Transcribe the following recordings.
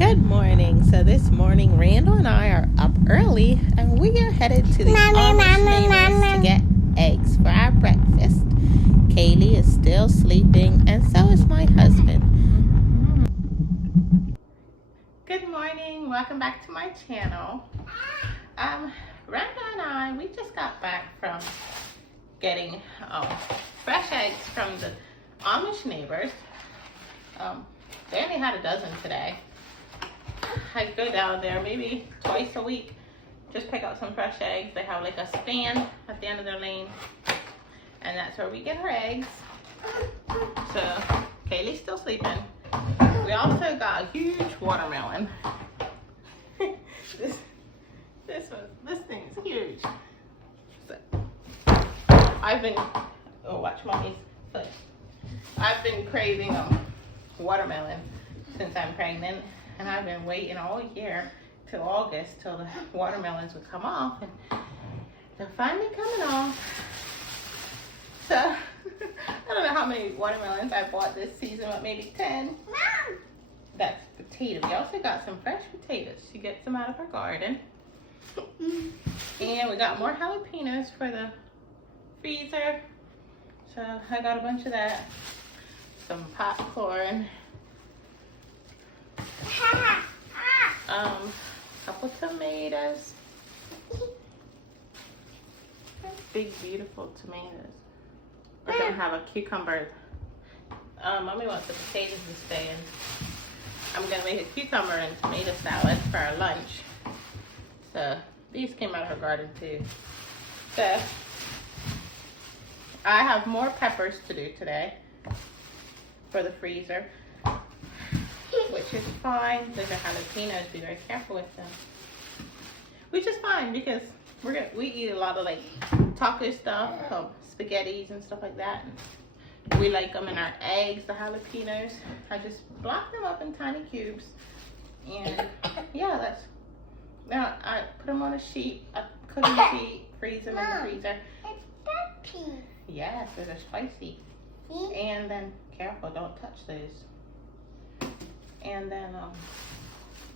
Good morning. So this morning, Randall and I are up early, and we are headed to the Amish neighbors to get eggs for our breakfast. Kaylee is still sleeping, and so is my husband. Good morning. Welcome back to my channel. Randall and I, we just got back from getting fresh eggs from the Amish neighbors. They only had a dozen today. I go down there maybe twice a week, just pick up some fresh eggs. They have like a stand at the end of their lane, and that's where we get our eggs. So Kaylee's still sleeping. We also got a huge watermelon. This thing's huge. So I've been watch mommy's foot. I've been craving watermelon since I'm pregnant. And I've been waiting all year till August till the watermelons would come off, and they're finally coming off. So I don't know how many watermelons I bought this season, but maybe 10. Mom! That's potato. We also got some fresh potatoes. She gets them out of her garden. And we got more jalapenos for the freezer. So I got a bunch of that. Some popcorn. Couple tomatoes. Big, beautiful tomatoes. We're gonna have a cucumber. Mommy wants the potatoes to stay in. I'm gonna make a cucumber and tomato salad for our lunch. So these came out of her garden too. So I have more peppers to do today for the freezer, which is fine. Those are jalapenos. Be very careful with them. Which is fine because we eat a lot of like taco stuff, spaghettis and stuff like that. And we like them in our eggs, the jalapenos. I just block them up in tiny cubes, and yeah, that's. Now I put them on a sheet, a cooking sheet, freeze them in the freezer. It's peppy. Yes, those are spicy. See? And then careful, don't touch those. And then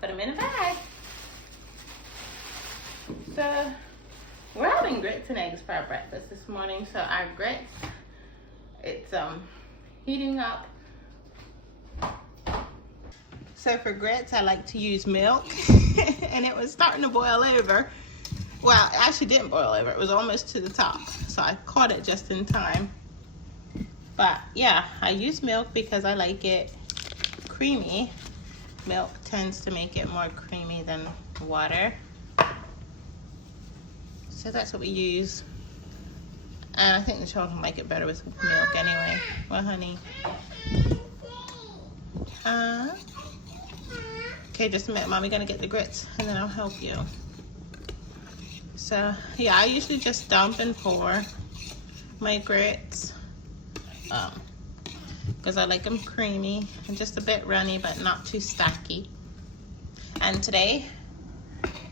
put them in a bag. So we're having grits and eggs for our breakfast this morning. So our grits, it's heating up. So for grits, I like to use milk, and it was starting to boil over. Well, it actually didn't boil over. It was almost to the top, so I caught it just in time. But yeah, I use milk because I like it creamy. Milk tends to make it more creamy than water. So that's what we use. And I think the children like it better with milk anyway. Well, honey. Okay, just a minute. Mommy gonna get the grits and then I'll help you. So yeah, I usually just dump and pour my grits. Because I like them creamy and just a bit runny, but not too stacky. And today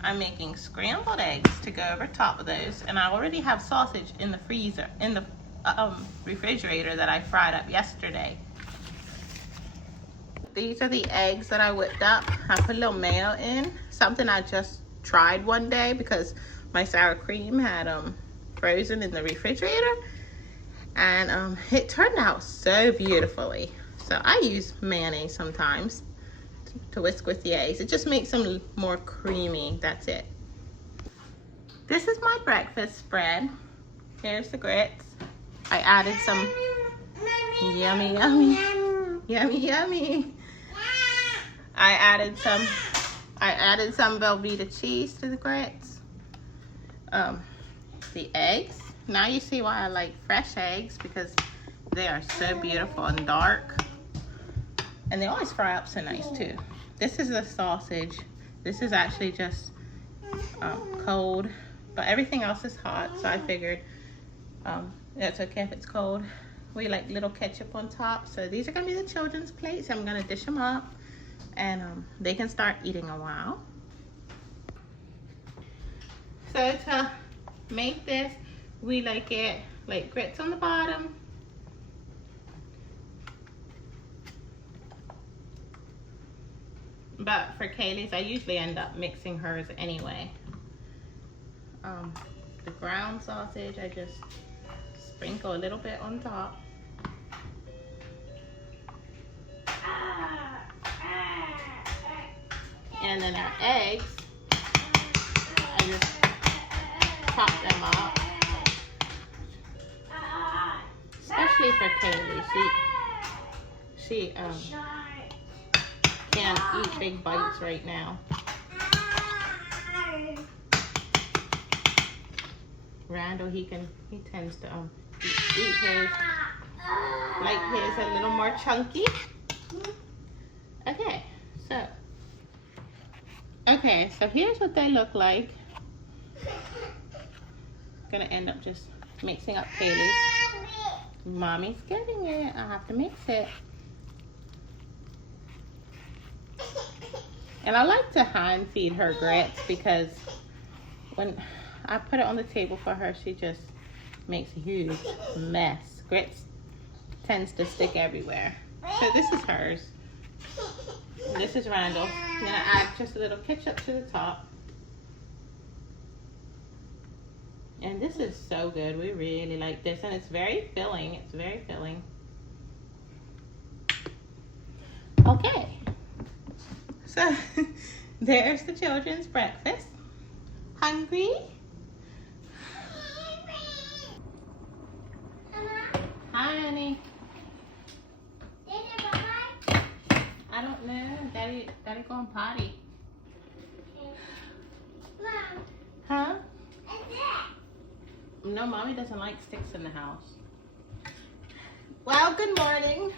I'm making scrambled eggs to go over top of those, and I already have sausage in the freezer, in the refrigerator that I fried up yesterday. These are the eggs that I whipped up. I put a little mayo in, something I just tried one day because my sour cream had frozen in the refrigerator. And it turned out so beautifully. So I use mayonnaise sometimes to whisk with the eggs. It just makes them more creamy. That's it. This is my breakfast spread. Here's the grits. I added some yummy, yummy, yummy, yummy. I added some Velveeta cheese to the grits. The eggs. Now you see why I like fresh eggs, because they are so beautiful and dark. And they always fry up so nice too. This is the sausage. This is actually just cold, but everything else is hot, so I figured that's okay if it's cold. We like little ketchup on top. So these are gonna be the children's plates. I'm gonna dish them up, and they can start eating a while. So to make this, we like it like grits on the bottom, But for Kaylee's, I usually end up mixing hers anyway. The ground sausage, I just sprinkle a little bit on top. And then our eggs, I just chop them up. Especially for Kaylee, she can't eat big bites right now. Randall, he tends to eat his, like his a little more chunky. Okay, so here's what they look like. Gonna end up just mixing up Kaylee's. Mommy's getting it. I have to mix it. And I like to hand feed her grits because when I put it on the table for her, she just makes a huge mess. Grits tends to stick everywhere. So this is hers. This is Randall's. I'm gonna add just a little ketchup to the top. And this is so good. We really like this. And it's very filling. It's very filling. Okay. So there's the children's breakfast. Hungry? Hi, honey. I don't know. Daddy going potty. Mom. Huh? What's that? No, Mommy doesn't like sticks in the house. Well, good morning.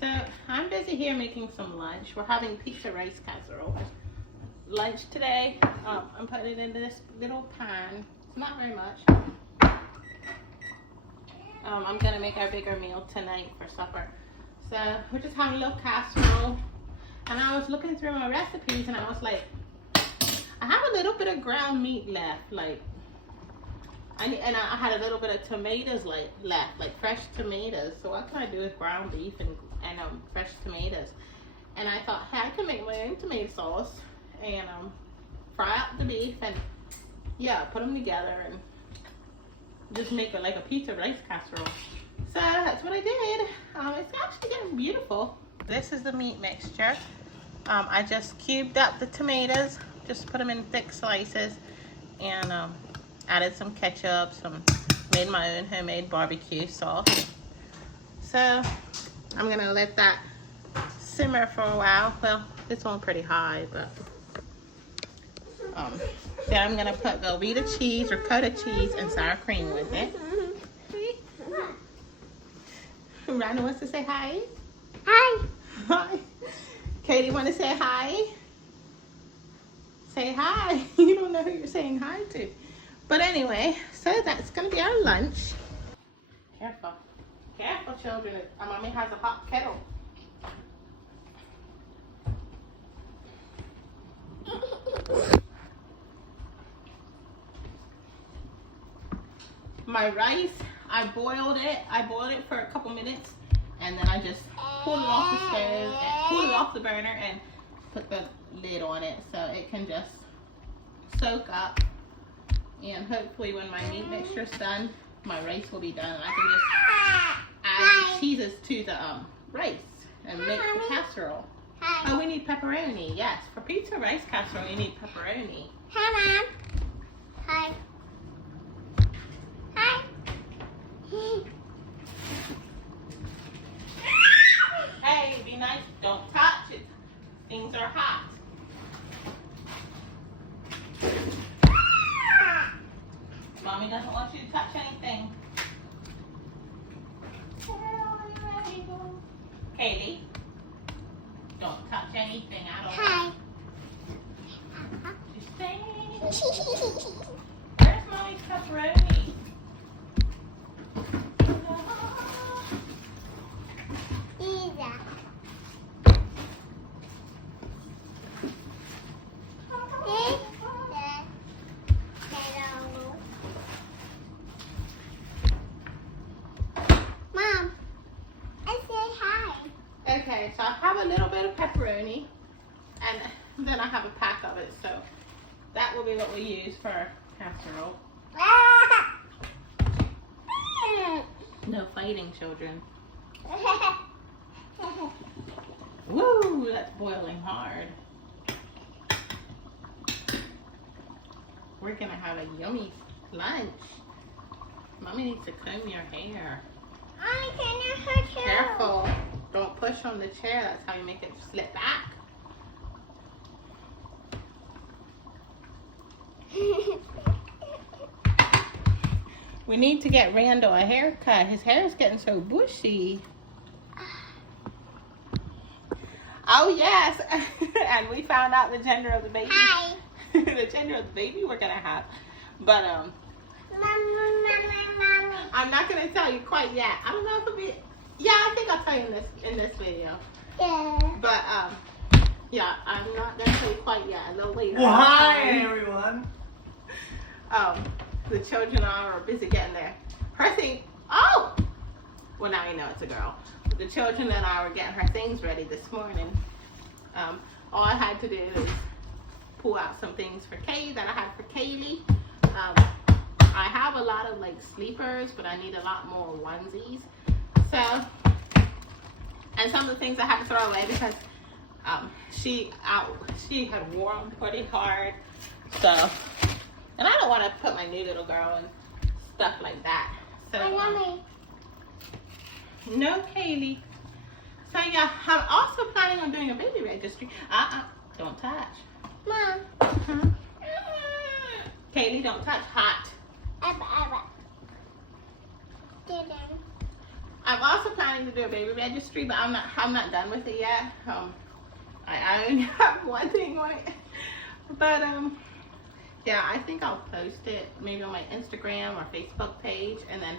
So I'm busy here making some lunch. We're having pizza rice casserole for lunch today. I'm putting it in this little pan. It's not very much. I'm gonna make our bigger meal tonight for supper. So we're just having a little casserole. And I was looking through my recipes and I was like, I have a little bit of ground meat left, like, I had a little bit of tomatoes left, like fresh tomatoes. So what can I do with ground beef and fresh tomatoes? And I thought, hey, I can make my own tomato sauce and fry up the beef and yeah, put them together and just make it like a pizza rice casserole. So that's what I did. It's actually getting beautiful. This is the meat mixture. I just cubed up the tomatoes, just put them in thick slices, and added some ketchup, made my own homemade barbecue sauce. So I'm gonna let that simmer for a while. Well, it's on pretty high, but then I'm gonna put Velveeta cheese, ricotta cheese, and sour cream with it. Rhino wants to say hi. Hi. Hi. Katie, want to say hi? Say hi. You don't know who you're saying hi to. But anyway, so that's going to be our lunch. Careful. Careful, children. Mommy has a hot kettle. My rice, I boiled it for a couple minutes, and then I just pulled it off the stove, pulled it off the burner, and put the lid on it so it can just soak up. And hopefully when my meat mixture's done, my rice will be done, and I can just add the cheeses to the rice and make the casserole. Oh, we need pepperoni. Yes, for pizza rice casserole, you need pepperoni. Hi, Mom. Hi. Hi. Hey, be nice. Don't touch it. Things are hot. Mommy doesn't want you to touch anything. Katie, don't touch anything at all. Hi. Just say. Where's Mommy's pepperoni? Mom, I say hi. Okay, so I have a little bit of pepperoni, and then I have a pack of it, so that will be what we use for our casserole. No fighting, children. Woo, that's boiling hard. We're gonna have a yummy lunch. Mommy needs to comb your hair. Mommy, can you hurt you? Careful. Don't push on the chair. That's how you make it slip back. We need to get Randall a haircut. His hair is getting so bushy. Oh, yes. And we found out the gender of the baby. Hi. The gender of the baby we're going to have. But, Mommy. I'm not going to tell you quite yet. I don't know if it'll be... Yeah, I think I'll tell you in this video. Yeah. But, yeah, I'm not going to tell you quite yet. A little later. Well, hi, everyone. The children are busy getting her thing. Oh! Well, now you know it's a girl. The children and I were getting her things ready this morning. All I had to do is pull out some things for Kay that I had for Kaylee. I have a lot of like sleepers, but I need a lot more onesies. So, and some of the things I had to throw away because she had worn pretty hard. So, and I don't want to put my new little girl in stuff like that. So, Hi, Mommy. no, Kaylee. So yeah, I'm also planning on doing a baby registry. Don't touch. Mom. Huh? Kaylee, don't touch. Hot. I'm also planning to do a baby registry, but I'm not done with it yet. I only have one thing on it. But yeah, I think I'll post it maybe on my Instagram or Facebook page, and then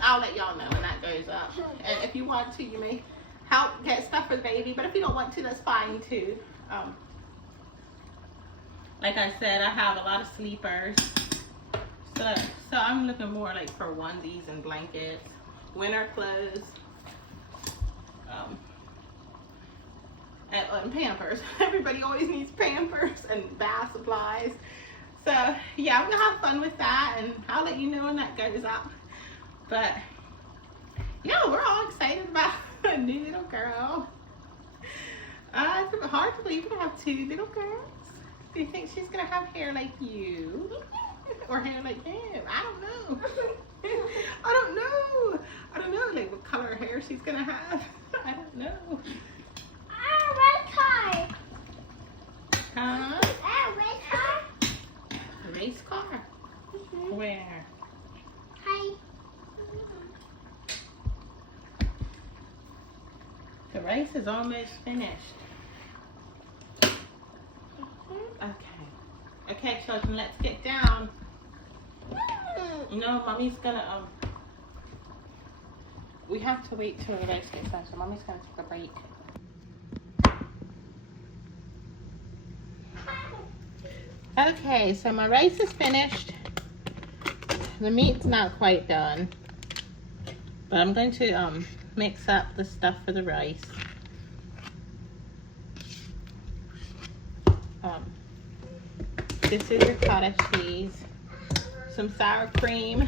I'll let y'all know when that goes up. And if you want to, you may help get stuff for the baby, but if you don't want to, that's fine too. Like I said, I have a lot of sleepers. So I'm looking more like for onesies and blankets, winter clothes, and Pampers. Everybody always needs Pampers and bath supplies. So yeah, I'm gonna have fun with that, and I'll let you know when that goes up. But yeah, we're all excited about a new little girl. It's hard to believe we're gonna have 2 little girls. Do you think she's gonna have hair like you? Or hair like him? I don't know. I don't know like what color hair she's gonna have. I don't know. Red car. Huh? Red car. A race car? Where? Hi. The race is almost finished. Okay, children, let's get down. No, Mommy's gonna, we have to wait till the race gets done, so Mommy's gonna take a break. Okay, so my rice is finished. The meat's not quite done, but I'm going to mix up the stuff for the rice. This is your cottage cheese, some sour cream,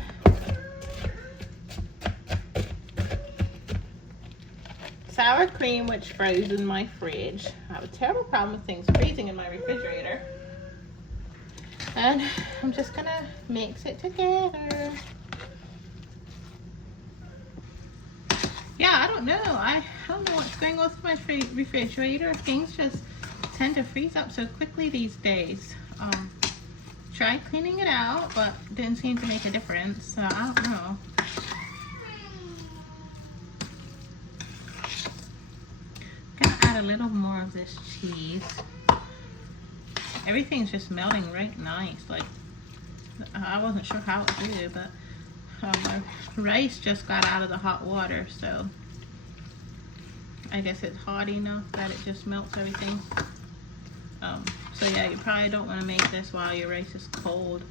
which froze in my fridge. I have a terrible problem with things freezing in my refrigerator. And I'm just gonna mix it together. Yeah, I don't know. I don't know what's going on with my refrigerator. Things just tend to freeze up so quickly these days. Tried cleaning it out, but didn't seem to make a difference. So I don't know. Gonna add a little more of this cheese. Everything's just melting right nice. Like, I wasn't sure how it would do, but my rice just got out of the hot water, so I guess it's hot enough that it just melts everything. So yeah, you probably don't want to make this while your rice is cold.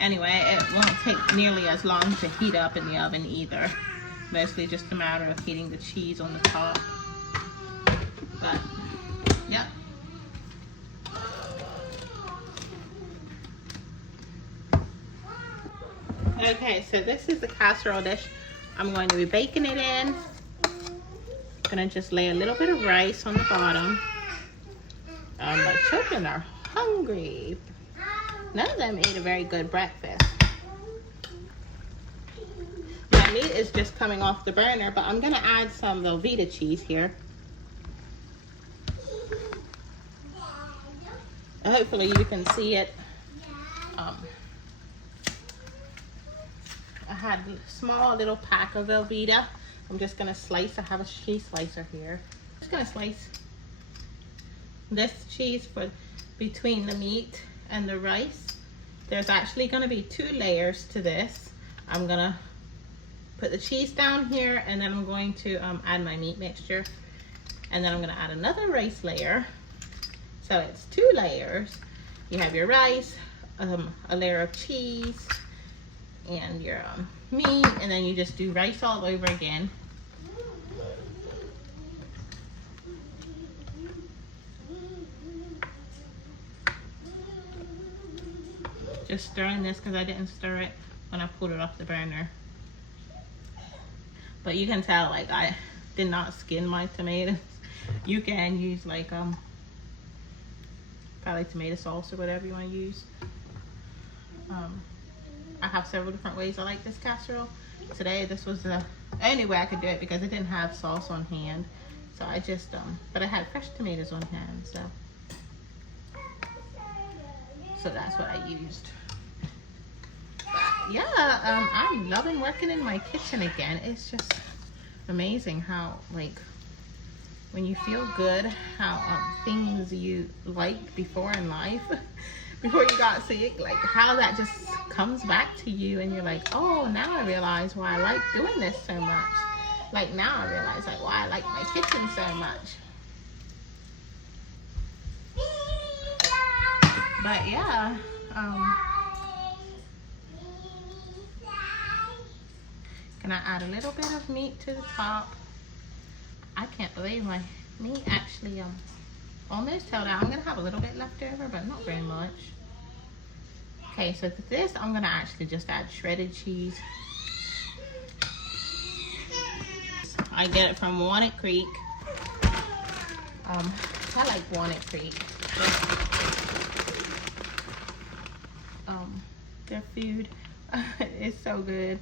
Anyway, it won't take nearly as long to heat up in the oven either. Mostly just a matter of heating the cheese on the top. But, yep. Okay, so this is the casserole dish I'm going to be baking it in. I'm gonna just lay a little bit of rice on the bottom. My children are hungry. None of them ate a very good breakfast. My meat is just coming off the burner, but I'm gonna add some Velveeta cheese here. Hopefully you can see it. I had a small little pack of Velveeta. I'm just gonna slice. I have a cheese slicer here. I'm just gonna slice this cheese for between the meat and the rice. There's actually gonna be 2 layers to this. I'm gonna put the cheese down here, and then I'm going to add my meat mixture, and then I'm gonna add another rice layer. So it's 2 layers. You have your rice, a layer of cheese, and your meat, and then you just do rice all over again. Just stirring this because I didn't stir it when I pulled it off the burner. But you can tell, like, I did not skin my tomatoes. You can use like probably tomato sauce or whatever you want to use. I have several different ways I like this casserole. Today this was the only way I could do it because I didn't have sauce on hand. So I just but I had fresh tomatoes on hand, so that's what I used. But yeah, I'm loving working in my kitchen again. It's just amazing how, like, when you feel good, how things you liked before in life, before you got sick, like how that just comes back to you, and you're like, oh, now I realize why I like doing this so much. Like now I realize like why I like my kitchen so much. But yeah, gonna add a little bit of meat to the top. I can't believe my meat actually almost held out. I'm gonna have a little bit left over, but not very much. Okay, so to this I'm gonna actually just add shredded cheese. I get it from Walnut Creek. I like Walnut Creek. Their food is so good.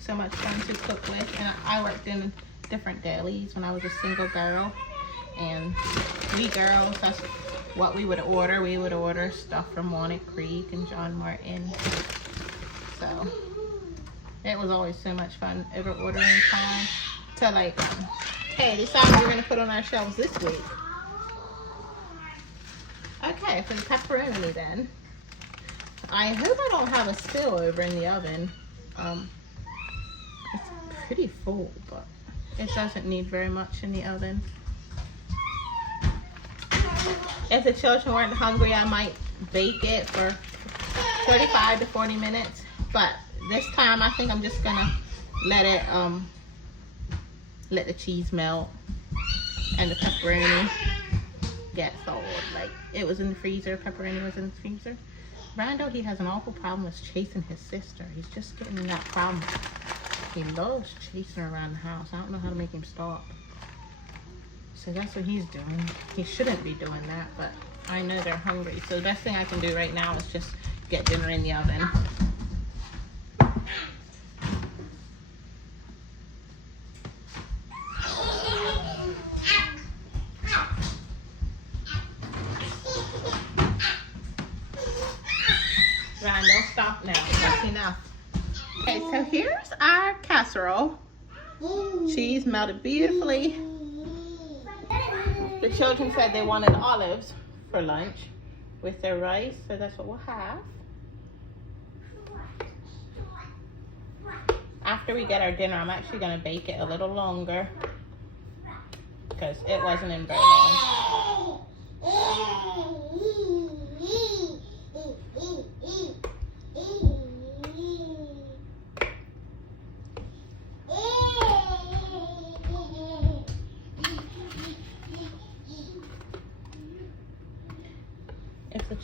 So much fun to cook with. And I worked in different delis when I was a single girl. And we girls, that's what we would order. We would order stuff from Walnut Creek and John Martin. So it was always so much fun over ordering time to like, hey, decide what we're gonna put on our shelves this week. Okay, for the pepperoni then. I hope I don't have a spill over in the oven. It's pretty full, but it doesn't need very much in the oven. If the children weren't hungry, I might bake it for 35 to 40 minutes. But this time, I think I'm just gonna let it, let the cheese melt and the pepperoni get thawed. Like, it was in the freezer, pepperoni was in the freezer. Randall, he has an awful problem with chasing his sister. He's just getting in that problem. He loves chasing her around the house. I don't know how to make him stop. So that's what he's doing. He shouldn't be doing that, but I know they're hungry. So the best thing I can do right now is just get dinner in the oven. Randall, stop now. That's enough. Okay, so here's our casserole. Cheese melted beautifully. The children said they wanted olives for lunch with their rice, so that's what we'll have. After we get our dinner, I'm actually going to bake it a little longer because it wasn't in very long.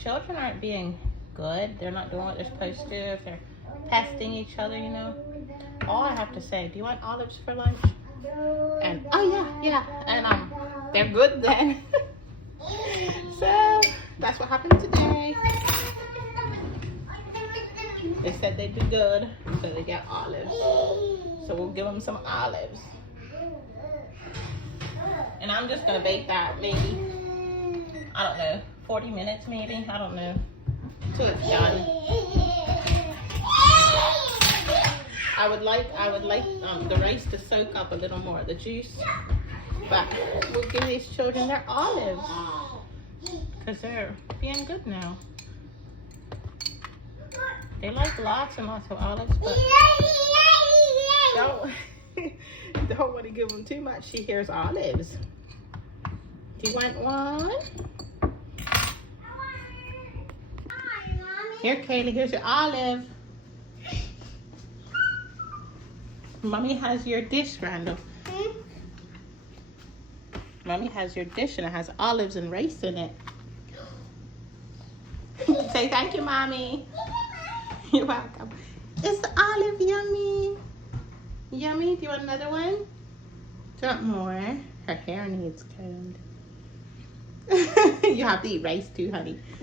children aren't being good, they're not doing what they're supposed to, if they're pesting each other, you know, all I have to say, do you want olives for lunch? And, oh yeah, and they're good then. So, that's what happened today. They said they'd be good, so they get olives. So we'll give them some olives. And I'm just gonna bake that maybe, I don't know, 40 minutes maybe, I don't know, till it's done. I would like the rice to soak up a little more of the juice, but we'll give these children their olives because they're being good now. They like lots and lots of olives, but don't want to give them too much. She hears olives. Do you want one? Here, Kaylee, here's your olive. Mommy has your dish, Randall. Mommy has your dish and it has olives and rice in it. Say thank you, Mommy. You're welcome. Is the olive yummy? Yummy? Do you want another one? Do you want more? Her hair needs combed. You have to eat rice too, honey.